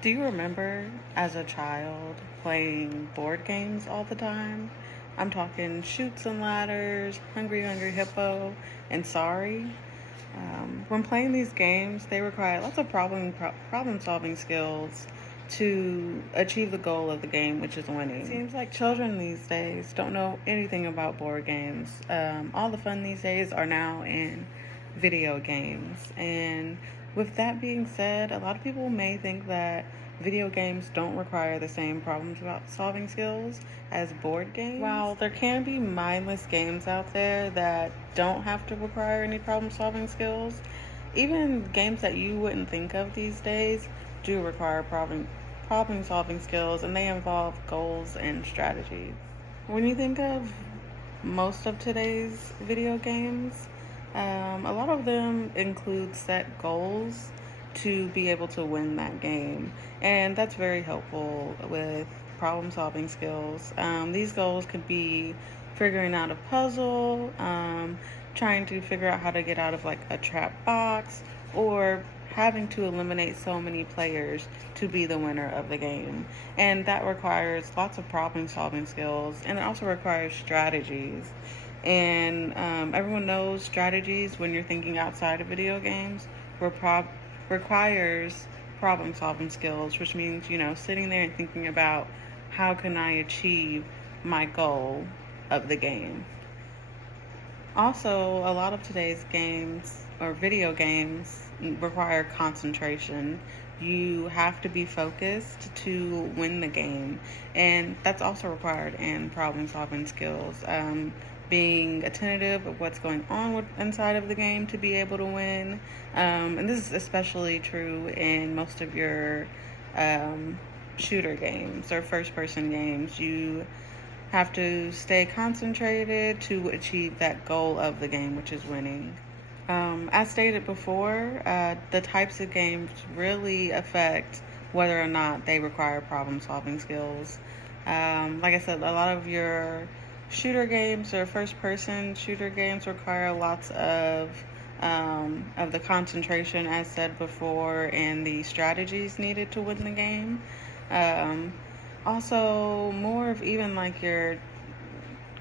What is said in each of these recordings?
Do you remember as a child playing board games all the time? I'm talking Shoots and Ladders, Hungry Hungry Hippo, and Sorry. When playing these games, they require lots of problem solving skills to achieve the goal of the game, which is winning. It seems like children these days don't know anything about board games. All the fun these days are now in video games. And with that being said, a lot of people may think that video games don't require the same problem solving skills as board games. While there can be mindless games out there that don't have to require any problem solving skills, even games that you wouldn't think of these days do require problem solving skills, and they involve goals and strategies. When you think of most of today's video games, a lot of them include set goals to be able to win that game, and that's very helpful with problem solving skills. These goals could be figuring out a puzzle, trying to figure out how to get out of like a trap box, or having to eliminate so many players to be the winner of the game. And that requires lots of problem solving skills, and it also requires strategies. And everyone knows strategies when you're thinking outside of video games requires problem solving skills, which means, sitting there and thinking about how can I achieve my goal of the game. Also, a lot of today's games or video games require concentration. You have to be focused to win the game, and that's also required in problem solving skills. Being attentive of what's going on inside of the game to be able to win. And this is especially true in most of your shooter games or first person games. You have to stay concentrated to achieve that goal of the game, which is winning. As stated before, the types of games really affect whether or not they require problem solving skills. Like I said, a lot of your shooter games or first person shooter games require lots of the concentration, as said before, and the strategies needed to win the game. Also, more of even like your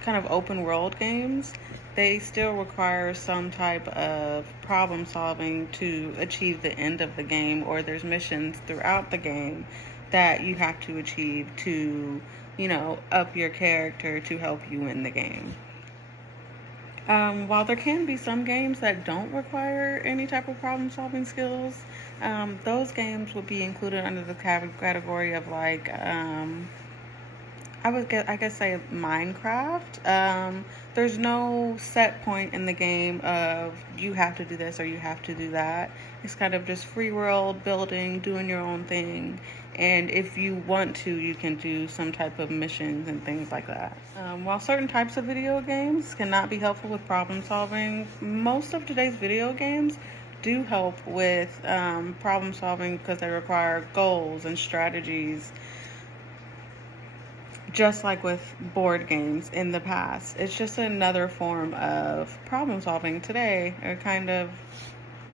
kind of open world games, they still require some type of problem solving to achieve the end of the game, or there's missions throughout the game that you have to achieve to, up your character to help you win the game. While there can be some games that don't require any type of problem solving skills, those games would be included under the category of like, I guess say Minecraft. There's no set point in the game of you have to do this or you have to do that. It's kind of just free world building, doing your own thing. And if you want to, you can do some type of missions and things like that. While certain types of video games cannot be helpful with problem solving, most of today's video games do help with problem solving because they require goals and strategies, just like with board games in the past. It's just another form of problem solving today, or kind of